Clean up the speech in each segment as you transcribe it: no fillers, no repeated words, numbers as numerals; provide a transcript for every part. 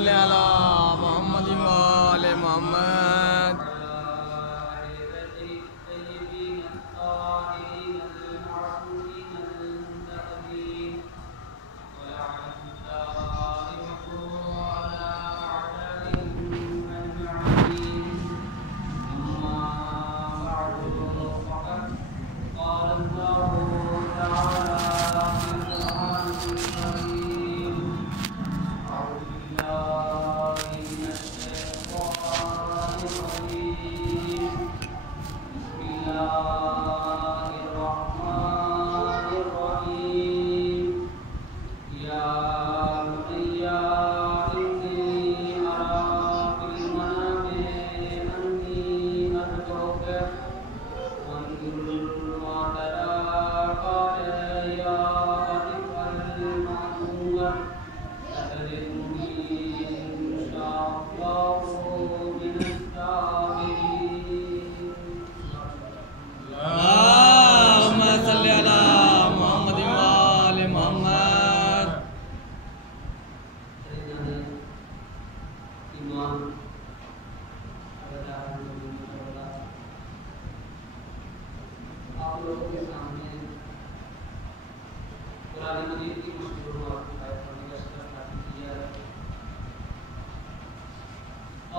सल्ली अला मोहम्मद व आले मोहम्मद।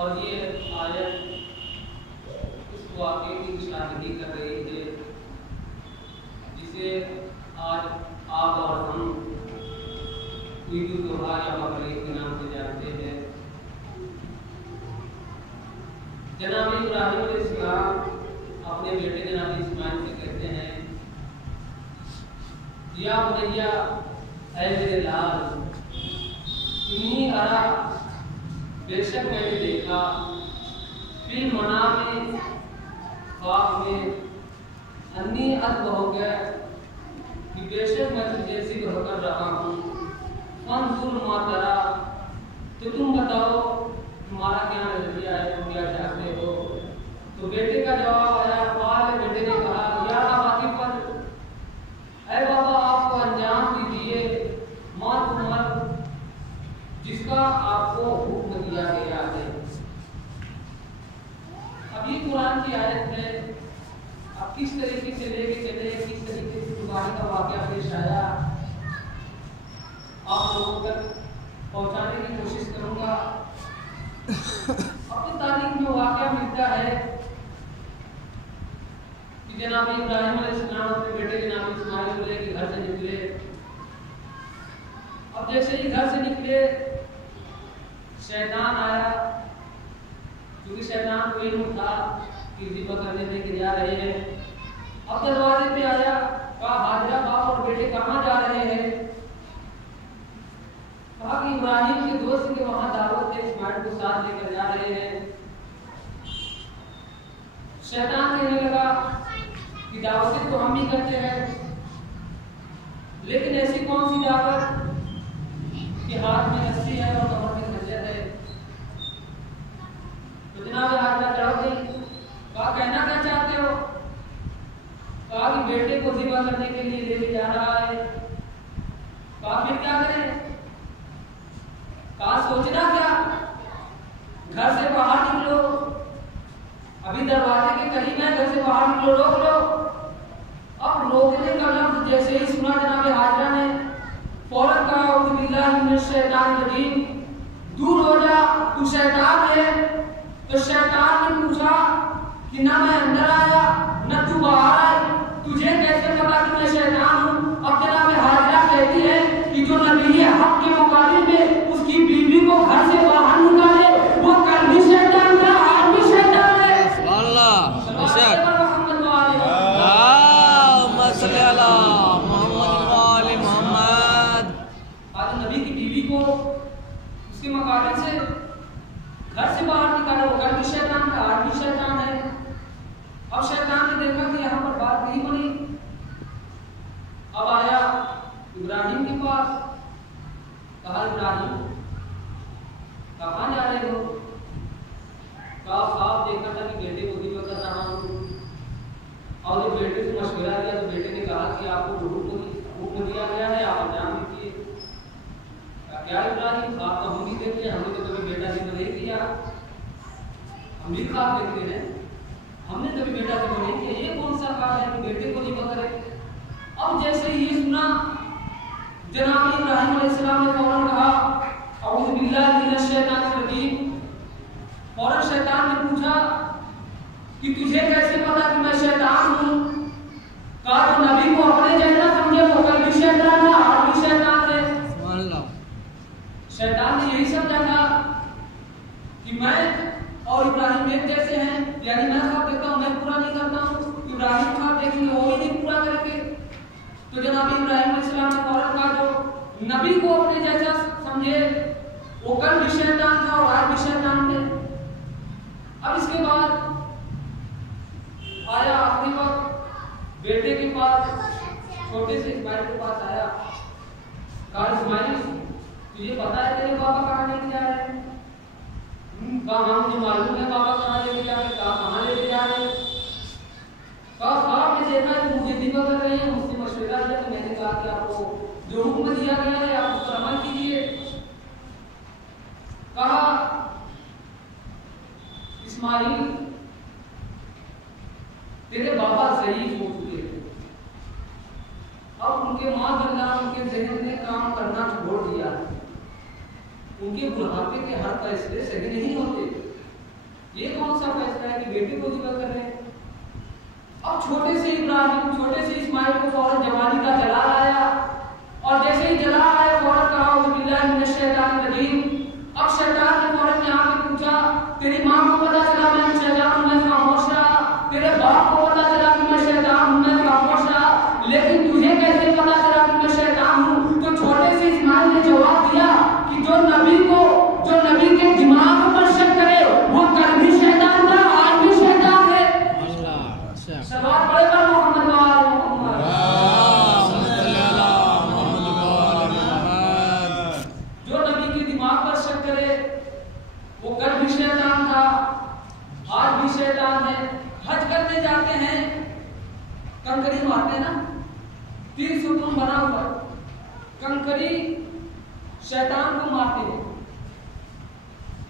और ये आयत उस वाक़े की निशानी कर रही है जिसे आज आप और हम ईद उल अज़हा या बकरीद के नाम से जानते हैं। जनाब इब्राहीम अलैहिस्सलाम अपने बेटे जनाब इस्माइल से कहते हैं, या बुनैया ऐ मेरे लाल, इन्हीं अरा बेशक मैंने देखा फिर मना में ख्वाब में अन्नी अज़्ब हो गया कि बेशक मैं तुझे जिक्र कर रहा हूँ। फंजुर मा तरा, तो तुम बताओ तुम्हारा क्या नजरिया है, तुम क्या चाहते हो। तो बेटे का जवाब आया, बाल बेटे ने कहा, या वाकिफ़, ऐ बाबा आपको अंजाम दीजिए माँ तुमर जिसका आपको हुक्म दिया गया है। अभी कुरान की आयत में अब किस तरीके से लेके चले, किस तरीके से जुबानी का वाकया पेश आया, आप लोगों तक पहुंचाने की कोशिश करूंगा। अपनी तारीख में वाकया मिलता है कि जनाब इब्राहीम अलैहिस्सलाम अपने बेटे जनाब इस्माइल को लेकर घर से निकले। अब जैसे ही घर से निकले शैतान आया, क्योंकि शैतान को इल्म था कि ज़िबा करने लेके जा रहे हैं। अब दरवाजे पे आया, कहा हाजरा बाप और बेटे कहाँ जा रहे हैं। कहा कि इब्राहिम के दोस्त के वहां दावत है, इस्माइल को साथ लेकर जा रहे हैं। शैतान कहने लगा कि दावतें तो हम ही करते हैं, लेकिन ऐसी कौन सी दावत कि हाथ में रस्सी है और कमर में खंजर है। तो जनाब हाजरा चढ़ गई, कहा कहना क्या चाहते हो। कहा कि बेटे को ज़िबा करने के लिए लेके जा रहा है। कहा फिर क्या करें। कहा सोचना क्या, घर से बाहर निकलो, अभी दरवाजे के करीब है, घर से बाहर निकलो, रोक लो। अब रोकने का लफ्ज जैसे ही सुना जनाब हाजरा ने फौरन कहा, औज़ु बिल्लाहि मिनश शैतानिर रजीम, दूर हो जा तू शैतान है। तो शैतान ने पूछा कि ना मैं अंदर आया ना तू बाहर आई, तुझे कैसे पता कि मैं शैतान हूँ। अब जनाब हाजरा कहती है कि जो नबी हक के मुकाबिल में उसकी बीवी को घर से बाहर निकाले वो कल भी शैतान था, आज भी शैतान है। सुभान अल्लाह, बेशक। आज नबी की बीवी को उसके मुकाबिल से घर से बाहर निकाले, वो कल भी शैतान था, आज भी शैतान है। अब शैतान ने देखा कि यहाँ पर बात नहीं बनी। अब आया इब्राहिम के पास, कहा इब्राहिम कहाँ जा रहे हो। कहा ख्वाब देखा था कि बेटे को ज़िबा कर रहा हूँ। और जब बेटे से मशवरा दिया तो बेटे ने कहा कि आपको हुक्म दिया गया है, आप अंजाम दीजिए। क्या इब्राहिम आप तो हम भी देखते हैं, हमने तो कभी बेटा जी को नहीं दिया, हम भी ख्वाब देखते हैं, हमने कभी बेटा जी को नहीं किया, ये कौन सा ख्वाब है कि बेटे को नहीं पकड़े। अब जैसे ये सुना जनाब इब्राहिम अलैहिस्सलाम ने फौरन कहा अऊज़ु बिल्लाहि मिनश शैतानिर रजीम। फौरन शैतान ने पूछा कि तुझे कैसे पता कि मैं शैतान हूँ? कहा तो नबी को अपने जैसा समझे, वो कल भी शैतान है आज भी शैतान है। सुभान अल्लाह। शैतान ने यही समझा था कि मैं और इब्राहिम एक जैसे हैं, यानी मैं ख्वाब देखता हूँ मैं पूरा नहीं करता हूँ, इब्राहिम ख्वाब देखेंगे वो भी नहीं पूरा करेंगे। तो जनाब इब्राहिम अलैहिस्सलाम ने फौरन कहा जो नबी को अपने जैसा समझे वो कल भी शैतान था और आज भी शैतान थे। अब इसके बाद आया आखिरी वक्त बेटे के पास, छोटे से इस्माइल के पास आया, कहा इस्माइल तुझे पता है तेरे पापा कहाँ लेके जा रहे हैं? कहा मुझे मालूम है पापा कहाँ लेके जा रहे हैं। कहा कहाँ लेके जा रहे हैं? कहा ख्वाब में देखा कि मुझे दिवा कर रहे हैं, मुझसे मशवरा दिया तो मैंने कहा कि आपको जो हुक्म दिया गया है आप उस पर अमल कीजिए। कहा इस्माइल तेरे बाबा ज़ईफ हो चुके हैं, अब उनके माँ बल्ला उनके ज़हन ने काम करना छोड़ दिया, उनके बुढ़ापे के हर फैसले सही नहीं होते। ये कौन सा फैसला है कि बेटे को दिवा कर रहे हैं? अब छोटे से इब्राहिम, छोटे से इस्माइल को फौरन जवानी का जलाल आया, और जैसे ही जलाल आया फौरन कहा अऊज़ु बिल्लाहि मिनश शैतानिर रजीम। अब शैतान ने फौरन यहाँ पे पूछा तेरी माँ को पता चला मैं शैतान हूँ, मैं खामोश रहा, तेरे बाप को पता चला कि मैं शैतान हूँ, मैं खामोश रहा, लेकिन तुझे कैसे पता चला कि मैं शैतान हूँ? तो छोटे से इस्माइल ने जवाब दिया कि जो नबी के दिमाग पर शक करे वो कल भी शैतान था आज भी शैतान है। सवाल बड़े पर मोहम्मद जो नबी के दिमाग पर शक करे वो कल भी शैतान था आज भी शैतान है। हज करने जाते हैं, कंकरी मारते हैं ना, 3 सुतून बना हुआ कंकरी शैतान को मारते हैं,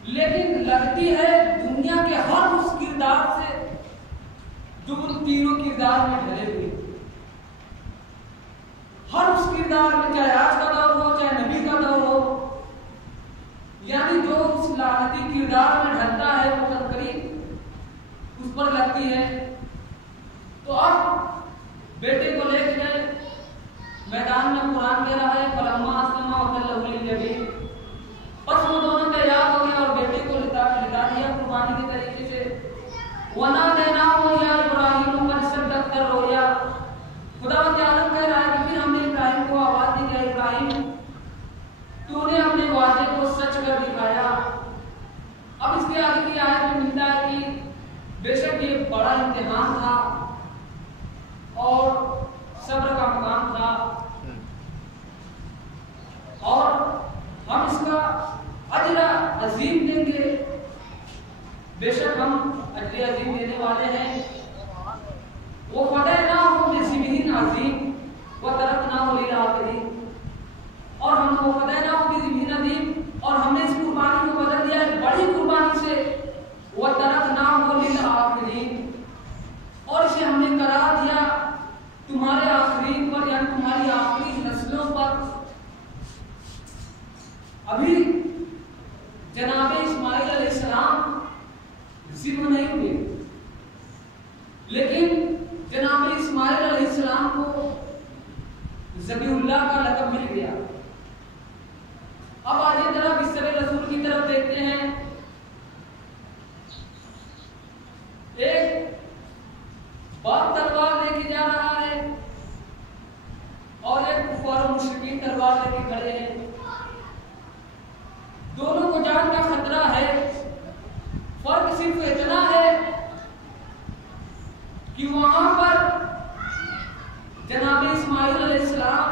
लेकिन लगती है दुनिया के हर उस किरदार से जो उन तीनों किरदार में ढले हुए, हर उस किरदार में, चाहे आज का दौर हो चाहे नबी का दौर हो, यानी जो उस लानती किरदार में ढलता है वो कंकरी उस पर लगती है। तो अब बेटे को लेकर गए मैदान में, कुरान कह रहा है फलम्मा अस्लमा वतल्लहु लिल-जबीन, बस वो दोनों तैयार हो गए और बेटे को लिटा दिया कुर्बानी के तरीके से। वना देना हो या इब्राहिम पर सद्दक़ रोया, खुदावंद आलम कह रहा है कि फिर हमने इब्राहिम को आवाज दी कि इब्राहिम तूने अपने वादे को सच कर दिखाया। अब इसके आगे की आयत में मिलता है कि बेशक ये बड़ा इम्तिहान था और सब्र का मकाम था, और हम इसका अजर अजीम देंगे, बेशक हम अजर अजीम देने वाले हैं। वो फदैनाहु बिज़िबिहिन अज़ीम व तरकनाहु लिल आखिरीन, और हम वो फदैनाहु बिज़िबिहिन अज़ीम, और हमने इस कुर्बानी को बदल दिया एक बड़ी कुर्बानी से, व तरकनाहु लिल आखिरीन, और इसे हमने करार दिया तुम्हारे आखिरीन पर, यानी तुम्हारी आखिरी नस्लों पर। अभी जनाब इस्माइल अलैहिस्सलाम जिम्मा नहीं हुए, लेकिन जनाब इस्माइल अलैहिस्सलाम को ज़बीहुल्लाह का लक़ब मिल गया। अब आगे जरा बिस्तर रसूल की तरफ देखते हैं। एक बाप तलवार लेके जा रहा है और एक कुफार मुशरिकीन तलवार लेके खड़े हैं, दोनों को जान का खतरा है। फर्क सिर्फ इतना है कि वहां पर जनाब इस्माइल अलैहिस्सलाम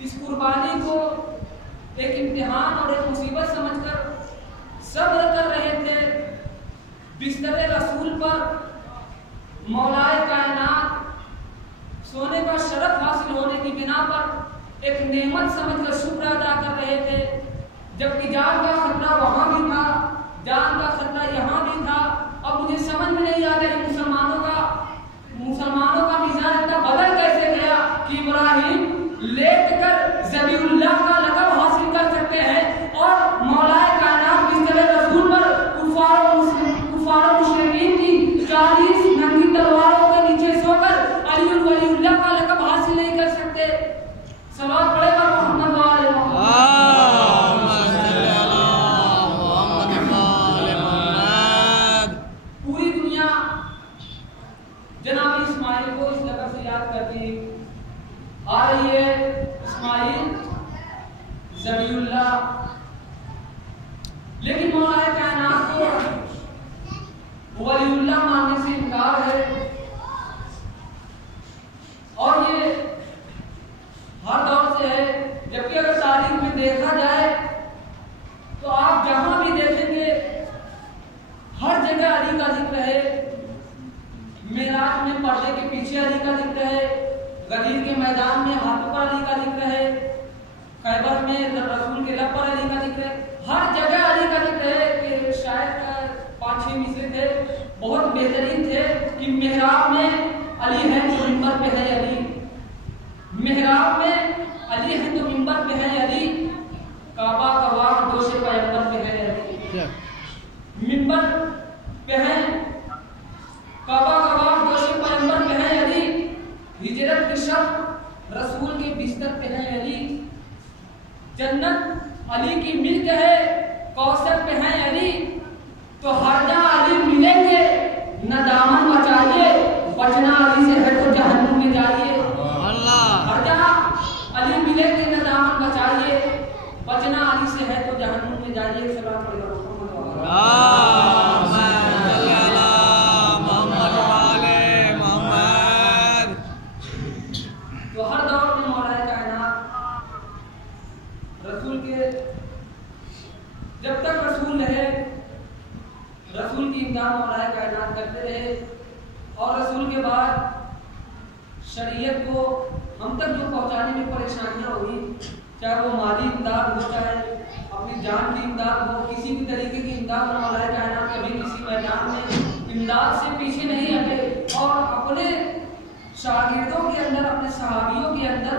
इस कुर्बानी को एक इम्तिहान और एक मुसीबत समझकर सब्र कर रहे थे। बिस्तर रसूल पर मौलाए कायनात सोने का शरफ हासिल होने की बिना पर एक नेमत समझकर शुक्र अदा कर जबकि जान का खतरा वहां भी था, जान का खतरा यहाँ भी था। अब मुझे समझ में नहीं आता कि मुसलमानों का मिजाज इतना बदल कैसे गया कि इब्राहिम लेटकर ज़बीहुल्लाह का लक़ब हासिल कर सकते हैं और मौलाए कायनात जिस तरह रसूल पर कुफार और मुशरिकीन की 40 नंगी तलवारों के नीचे सोकर अली वलीउल्लाह का लक़ब हासिल नहीं कर सकते। सवाल पड़ेगा मोहम्मद वाले पूरी दुनिया जनाब इस्माइल को इस लक़ब से याद करती आ रही है। इस्माइल ज़बीहुल्लाह, लेकिन मौलाए कायनात को वलीउल्लाह मानने से इनकार है। और ये हर दौर से है, जबकि अगर तारीख में देखा जाए तो आप जहां भी देखेंगे हर जगह अली का जिक्र है। मेराज में पर्दे के पीछे अली का जिक्र है, गदीर के मैदान में हाथों पर अली का जिक्र है, खैबर में रसूल के लब पर अली का जिक्र है। हर जगह अली का जिक्र है। कि शायद 5-6 मिसरे थे, बहुत बेहतरीन थे कि मेहराब में अली है तो मिंबर पे है अली, मेहराब में अली है तो मिंबर पे है अली, काबा गवाह दोषे पैगंबर पे है अली, मिंबर पे है काबा गवाह दोषे पैगंबर पे है अली, हिजरत के शब रसूल के बिस्तर पे है अली, जन्नत अली की मिल्क है, कौसर पे है अली। तो हर जहां अली मिलेंगे न दामन बचाइए, बचना अली से है तो जहन्नुम में जाइए। हर जहां अली मिलेंगे न दामन बचाइए, बचना अली से है तो जहन्नुम में जाइए। सलाम अलैकुम जब तक रसूल रहे, रसूल की इमदाद मौलाए कायनात करते रहे। और रसूल के बाद शरीयत को हम तक जो पहुंचाने में परेशानियां हुई, चाहे वो माली इमदाद हो, चाहे अपनी जान की इमदाद हो, किसी भी तरीके की इमदाद मौलाए कायनात कभी किसी मैदान में इमदाद से पीछे नहीं हटे और अपने शागिर्दों के अंदर, अपने सहाबियों के अंदर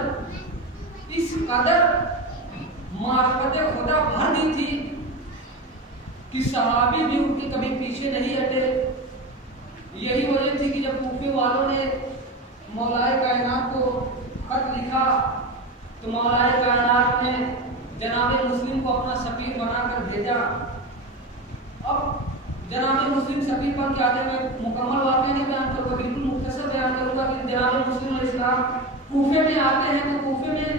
इस कदर मार्फत खुदा भर दी थी कि सहाबी भी उनके कभी पीछे नहीं हटे। यही वजह थी कि जब कूफे वालों ने मौलाए कायनात को खत लिखा तो मौलाए कायनात ने जनाब मुस्लिम को अपना सफीर बनाकर भेजा। अब जनाब मुस्लिम सफीर पर क्या मैं मुकम्मल वाक़या नहीं बयान करूँगा, बिल्कुल मुख्तसर बयान करूँगा कि जनाब मुस्लिम अलैहिस्सलाम कूफे में आते हैं तो कूफे में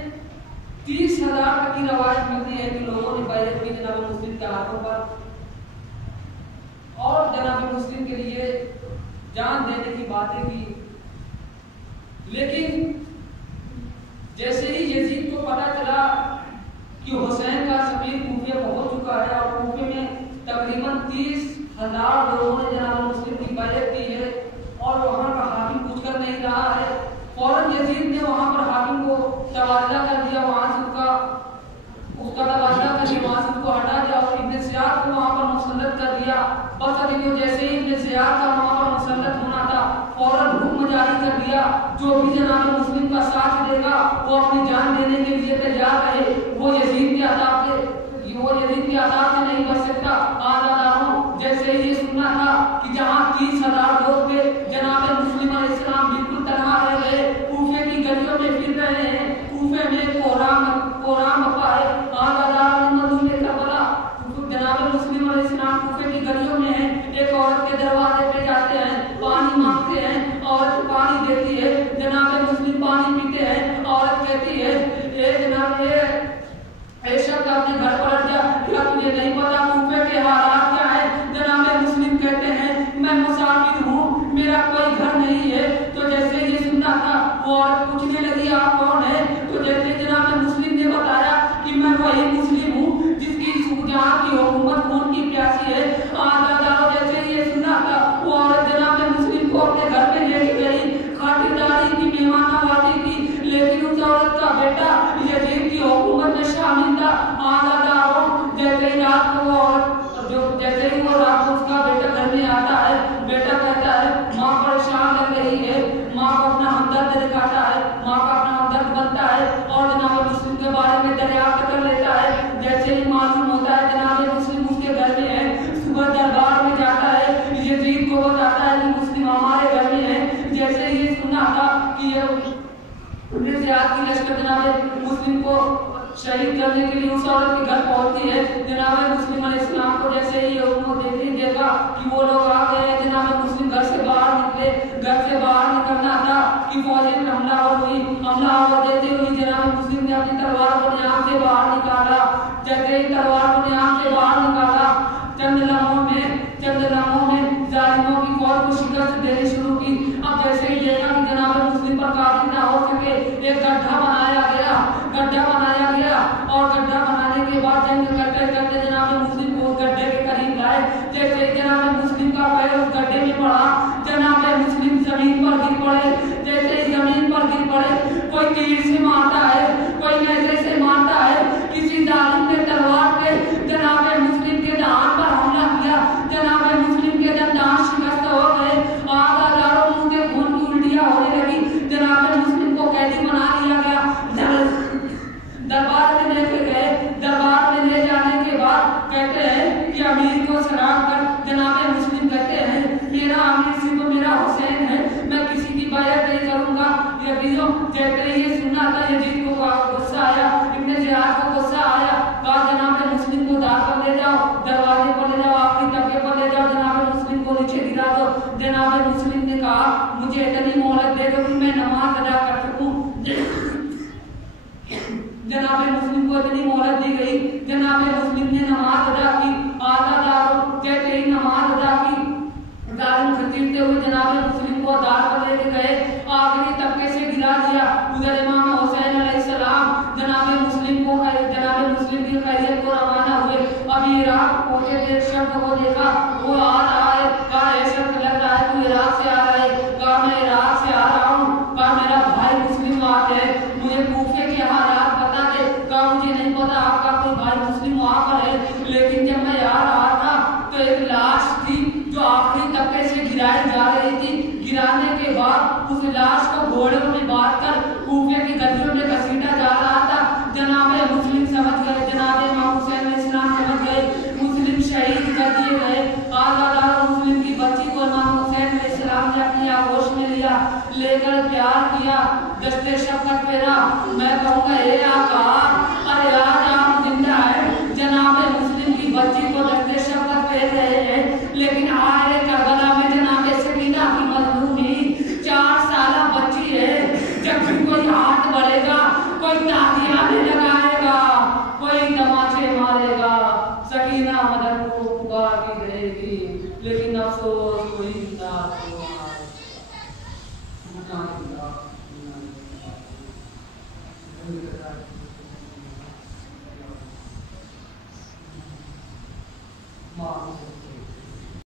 30,000 तक की रवायत मिलती है कि लोगों ने बैत की जनाब मुस्लिम के हाथों पर और जनाब मुस्लिम के लिए जान देने की बातें की। लेकिन जैसे ही यजीद को पता चला कि हुसैन का सफीर कूफे पहुंच चुका है और कूफे में तकरीबन 30,000 लोगों ने जनाब मुस्लिम की बैत की है और वहां का हाकिम कुछ कर नहीं रहा है, फौरन यजीद ने वहां पर हाकिम को तबादला कर दिया, वहां से उसका तबादला करके वहां से उसको हटा दिया और इब्न सियाद को वहां पर मुसल्लत कर दिया। बस अभी तो जैसे ही इब्न सियाद का वहां पर मुसल्लत होना था, फौरन हुक्म जारी कर दिया जो भी जनाब मुस्लिम का साथ देगा वो अपनी जान देने के लिए तैयार रहे। वो यजीद के आदाब से नहीं बच सकता। आज़ादारों, जैसे ही ये सुनना था कि जहां 30,000 लोग थे, जनाब मुस्लिम अलैहिस्सलाम बिल्कुल तन्हा रह गए, कूफे की गलियों में फिर रहे हैं, कूफे में कोहराम मपा है। आज़ादारों ने करबला, जनाब मुस्लिम अलैहिस्सलाम कूफे की गलियों में है, एक औरत के दरवाजे पे जाते हैं, पानी मांगते हैं, औरत पानी देती है, जनाब मुस्लिम पानी पीते हैं, औरत कहती है ए जनाब ये शख्स अपने घर पर आ जा, क्या तुझे नहीं पता कूफे के हालात क्या है? जनाब मुस्लिम कहते हैं मैं मुसाफिर हूँ, मेरा कोई घर नहीं है। तो जैसे ये सुनना था वो औरत पूछने लगी आप कौन है? तो जैसे जनाब मुस्लिम ने बताया कि मैं वही मुस्लिम हूँ जिसकी जहाँ की हुकूमत खून की प्यासी है। आज़ादारों, जैसे ये सुना था वो औरत जनाब मुस्लिम को अपने घर पे लेके गई, खातिरदारी की, मेहमाननवाजी की, लेकिन उस औरत का बेटा यजीद की हुकूमत में शामिल था। आज़ादारों, मुस्लिम को शहीद करने के लिए उस औरत के घर पहुंचती है। जनाब मुस्लिम अलैहिस्सलाम को जैसे ही वो देखा कि वो लोग आ गए, जनाब मुस्लिम घर से बाहर निकले। घर से बाहर निकलना था कि फौजें हमलावर हुई। हमलावर देते हुए जनाब मुस्लिम ने अपनी तलवार को यहाँ से बाहर निकाला। जैसे ही तलवार को यहाँ से बाहर निकाला, चंद लम्हों में जालिमों की फौज को शिकस्त देनी शुरू की। अब जैसे ही देखा कि जनाब मुस्लिम पर काबू ना हो सके, एक गड्ढा बनाया गया और गड्ढा बनाने के बाद जंग करते करते जनाब मुस्लिम को गड्ढे के करीब लाए। जैसे ही जनाब मुस्लिम का पैर उस गड्ढे में पड़ा, जनाब मुस्लिम जमीन पर गिर पड़े। जैसे ही जमीन पर गिर पड़े, कोई तीर से मारता है, कोई नजरे से मारता है, किसी जालिम ने तलवार से जनाब मुस्लिम के दांत पर हमला किया। जनाब मुस्लिम के दांत शिकस्त हो गए, आधा मुंह के खून की उल्टियां होने लगी। जनाब मुस्लिम को कैदी बना लिया गया। दरबार में लेके गए। दरबार में ले जाने के बाद कहते हैं कि अमीर को सलाम कर। जनाब मुस्लिम कहते हैं मेरा अमीर सिर्फ मेरा हुसैन है, मैं किसी की बायत नहीं करूंगा। यजीदों जैसे ये सुना था, यजीद को गुस्सा आया, इब्ने जियाद को गुस्सा आया। कहा जनाब मुस्लिम को दार पर ले जाओ, दरवाजे पर ले जाओ, आखिरी तबके पर ले जाओ, जनाब मुस्लिम को नीचे गिरा दो। जनाब मुस्लिम ने कहा मुझे इतनी मोहलत दे दो कि मैं नमाज अदा कर सकूं। जनाब मुस्लिम को इतनी मोहलत दी गई। जनाब मुस्लिम ने नमाज अदा की। आधा दारो जैसे ही नमाज अदा की, जालिम खतीबते हुए जनाब मुस्लिम को दार पर लेके गए, आखिरी तबके से गिरा दिया। उधर इमाम हुसैन अलैहिस्सलाम जनाब मुस्लिम की खैरियत को रवाना हुए। अभी इराक पहुंचे, एक शख्स को देखा, वो आ रहा है। कहा ऐसा लग रहा है तू इराक से आ रहा है। कहा मैं इराक से आ रहा हूँ। कहा मेरा भाई मुस्लिम वहाँ है, मुझे कूफे के हालात बता दे। कहा मुझे नहीं पता आपका कोई भाई मुस्लिम वहाँ पर है, लेकिन जब मैं आ रहा था तो एक लाश थी जो आखिरी तबके से गिराई जा रही थी। गिराने के बाद उस लाश को घोड़े में बांधकर कूफे की गलियों में घसीटा जा रहा था। जनाब मुस्लिम समझ गए, जनाब इमाम हुसैन अलैहिस्सलाम समझ गए, मुस्लिम शहीद कर दिए गए। आज़ादार मुस्लिम की बच्ची को इमाम हुसैन अलैहिस्सलाम ने अपनी आगोश में लिया, लेकर प्यार किया, दस्ते शफ़क़त फेरा। मैं कहूँगा ए आका, अरे आज आप जिंदा है, जनाब मुस्लिम की बच्ची को दस्ते शफ़क़त फेर रहे हैं, लेकिन आए करबला में जनाब सकीना की मजलूमी 4 साला बच्ची है। जब भी कोई हाथ बढ़ेगा, कोई तालियां लगाएगा, कोई तमाचे मारेगा, सकीना मदद को पुकार की रहेगी, लेकिन अफसोस कोई जिंदा हुआ है।